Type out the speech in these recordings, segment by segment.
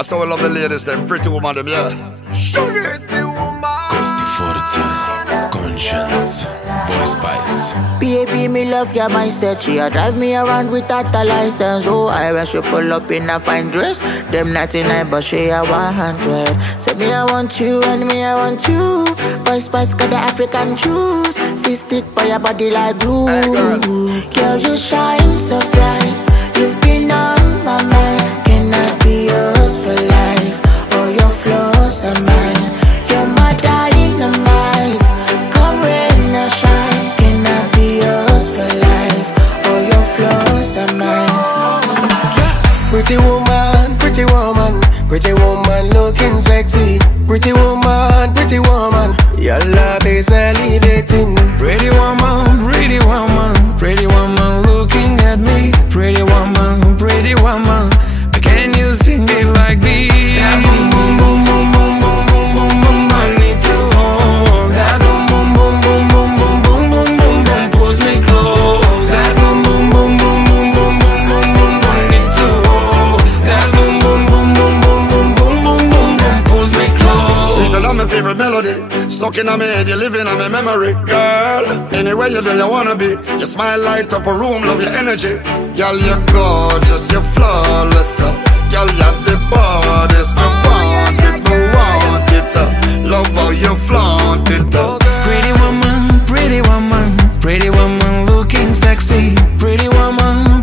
I saw I love the ladies, them pretty woman, them, yeah. Sugar! Costi Forza, Conscience, Boy Spice. Baby, me love your mindset. She a drive me around without a license. Oh, I when she pull up in a fine dress. Them 99, but she a 100. Say me I want you and me I want you. Boy Spice got the African juice. Fist stick by your body like glue. Girl, you shine so bright. You've been on my mind. Can I be yours for life? All your flaws are mine. You're my dynamite. Come rain or shine. Can I be yours for life? All your flaws are mine. Pretty woman, pretty woman, pretty woman looking sexy. Pretty woman, your love is elevating. Pretty woman, pretty woman, pretty woman looking at me. Pretty woman, can you sing it like this? That boom, boom, boom, boom, boom, boom, boom, boom, boom. I need to hold that boom, boom, boom, boom, boom, boom, boom, boom, boom, boom. Pulls me close. That boom, boom, boom, boom, boom, boom, boom, boom, boom. I need to hold that boom, boom, boom, boom, boom, boom, boom, boom, boom, boom. Pulls me close. Sweet and my favorite melody. Stuck in my head, you living in my memory. Girl, anywhere you do you wanna be. Your smile light up a room, love your energy. Girl, you're gorgeous, you're flawless. Girl, you're the baddest. Me want it, me want it. Love how you flaunt it. Pretty woman, pretty woman looking sexy. Pretty woman,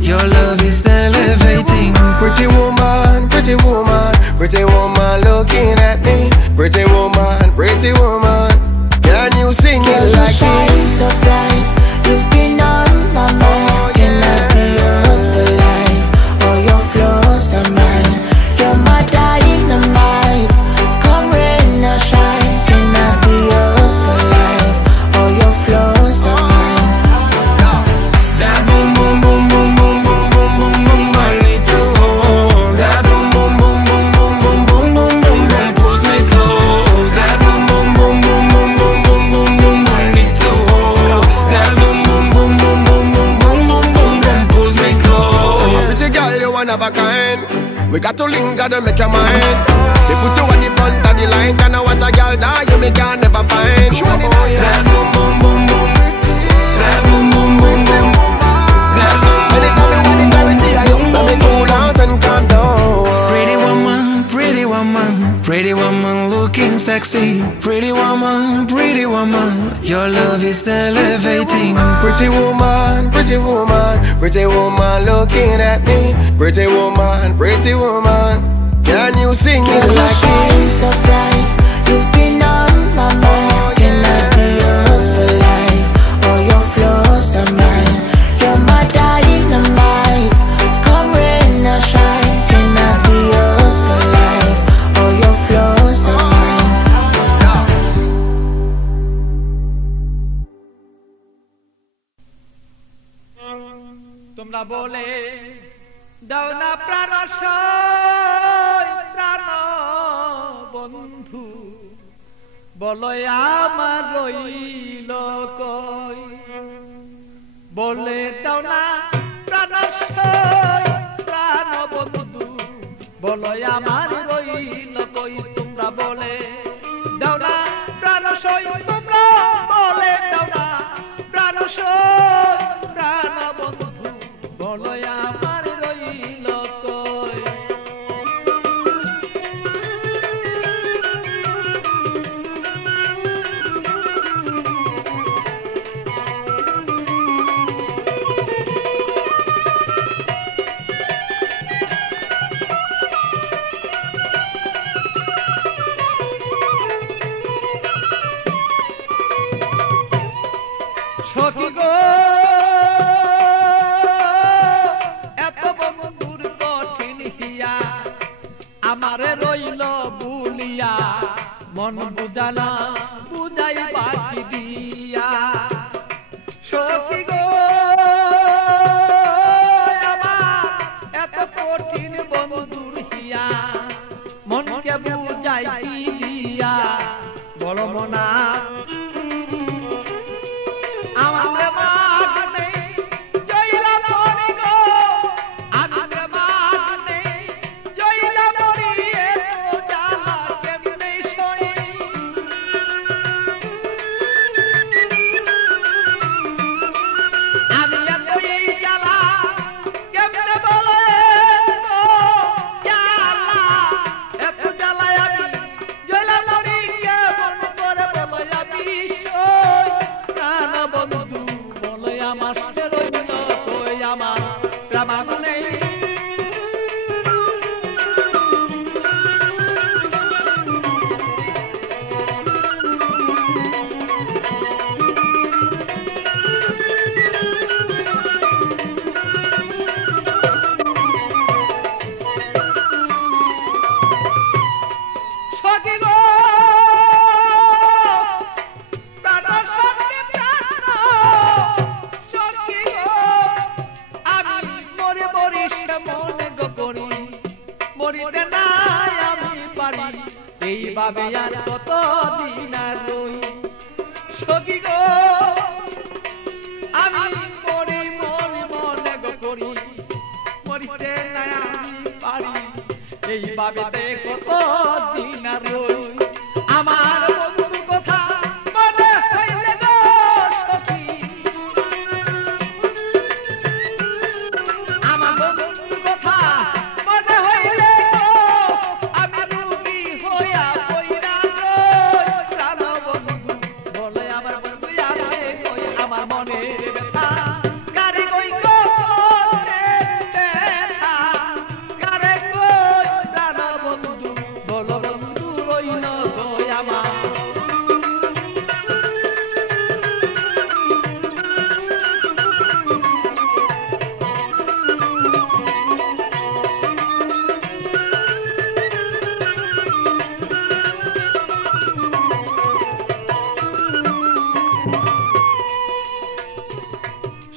your love is elevating. Pretty woman, pretty woman looking at me. Pretty woman, can you sing it like shine this? so bright. You've been on my mind. Can I be yours for life? All your flaws are mine. You're my dynamite. Come rain or shine. Can I be yours for life? All your flaws are mine. That boom, boom, boom, boom, boom, boom, boom, boom, boom. I need to hold that boom, boom, boom, boom, boom, boom, boom, boom, boom, boom. Pulls me close. That boom, boom, boom, boom, boom, boom, boom, boom, boom. I need to hold that boom, boom, boom, boom, boom, boom, boom, boom, boom, boom. Pulls me close. Pretty girl, you one of a kind. We got to linger to make your mind. They put you on the front of the line. Can I want a girl that you me can never find? That boom, boom, boom, boom. That boom, boom, boom, boom. That boom, boom. Anytime you want the clarity, I you let me cool out and calm down. Pretty woman looking sexy. Pretty woman, your love is elevating. Pretty woman looking at me. Pretty woman, can you sing it like shine this? so bright. You've been on my mind. Can I be yours for life? All your flaws are mine. You're my dynamite. Come rain or shine. Can I be yours for life? All your flaws are mine. তোমরা বলে দাও না প্রাণ প্রাণ বন্ধু বলো আমার রইল কই বলে দাও না প্রাণ প্রাণ বন্ধু বলো আমার রইল কই তোমরা বলে দাও না প্রাণ তোমরা বলে দাও না প্রাণ প্রাণ বন্ধু বলো আমার রইল কই সখী গো এত বন্ধুর কঠিন হিয়া আমারে রইল বুলিয়া মন বুঝালা বুঝাই বাকি দিয়া সখী গো আমার এত কঠিন বন্ধুর হিয়া মনকে বুঝাই কি দিয়া বলো মনা আমার মাগ নেই জয়লা মনি গো আমার মাগ নেই জয় মরিতে নাই আমি পারি এইভাবে আর কত দিন আর রই সখী গো আমি মরি মরি মনে গো করি মরিতে নাই আমি পারি এইভাবে কত দিন আর রই আমার বন্ধুর কথা মনে হইলে গো সখী আমার বন্ধুর কথা মনে হইলে গো আমি রোগী হইয়া পইরা রই প্রাণ বন্ধু বলে আমার বন্ধু আছে কই আমার মনের ব্যথা কারে কই গো ব্যথা কারে কই প্রাণ বন্ধু বলো বন্ধু রইল গো আমার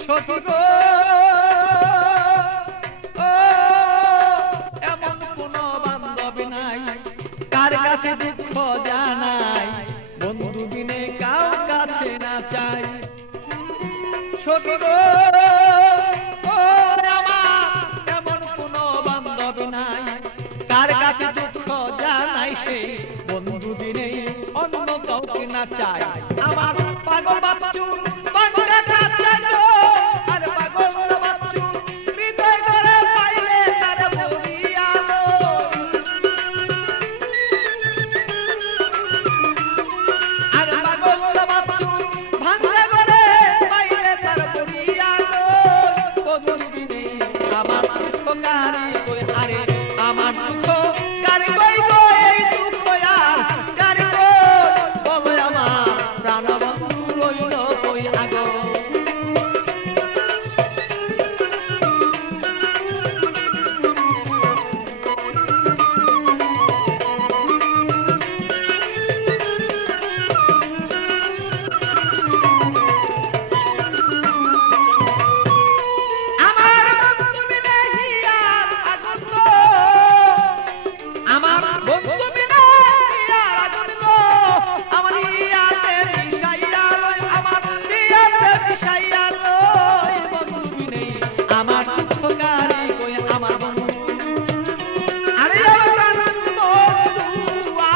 সখী গো ও এমন কোন বান্ধব নাই কার কাছে দুঃখ জানাই বন্ধু বিনে কাউ কাছে না চাই সখী গো ও আমার এমন কোন বান্ধব নাই কার কাছে দুঃখ জানাই সে বন্ধু বিনে অন্য কাউকে না চাই আমার পাগল বাচ্চু বাংলা কাছে গো আর পাগল বাচ্চু হৃদয় করে পাইলে তার বলিয়ালো আর পাগল বাচ্চু ভাঙা করে পাইলে তার বলিয়ালো বন্ধু বিনে আমার দুঃখ কারে কই আরে আমার দুঃখ কারে কই গো এই দুঃখ আর কারে কই বলো আমার প্রাণ বন্ধু রইল কই আগো আমার বন্ধু বিনে হিয়ার আগুন গো আমার বন্ধু বিনে হিয়ার আগুন গো আমার হিয়াতে মিশাইয়া লই আমার হিয়াতে মিশাইয়া লই বন্ধু বিনে আমার দুঃখ কারে কই আমার বন্ধু আরে আমার বন্ধু বন্ধুয়া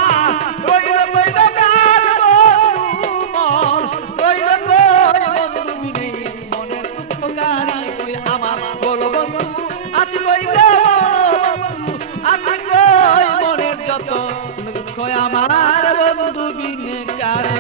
রইল কই গো প্রাণ বন্ধু মন রইল কই বন্ধু বিনে মনের দুঃখ কারে কই আমার বলো বন্ধু আজ কই গো বন্ধু আজ কই মনের যত দুঃখ আমার বন্ধু বিনে কারে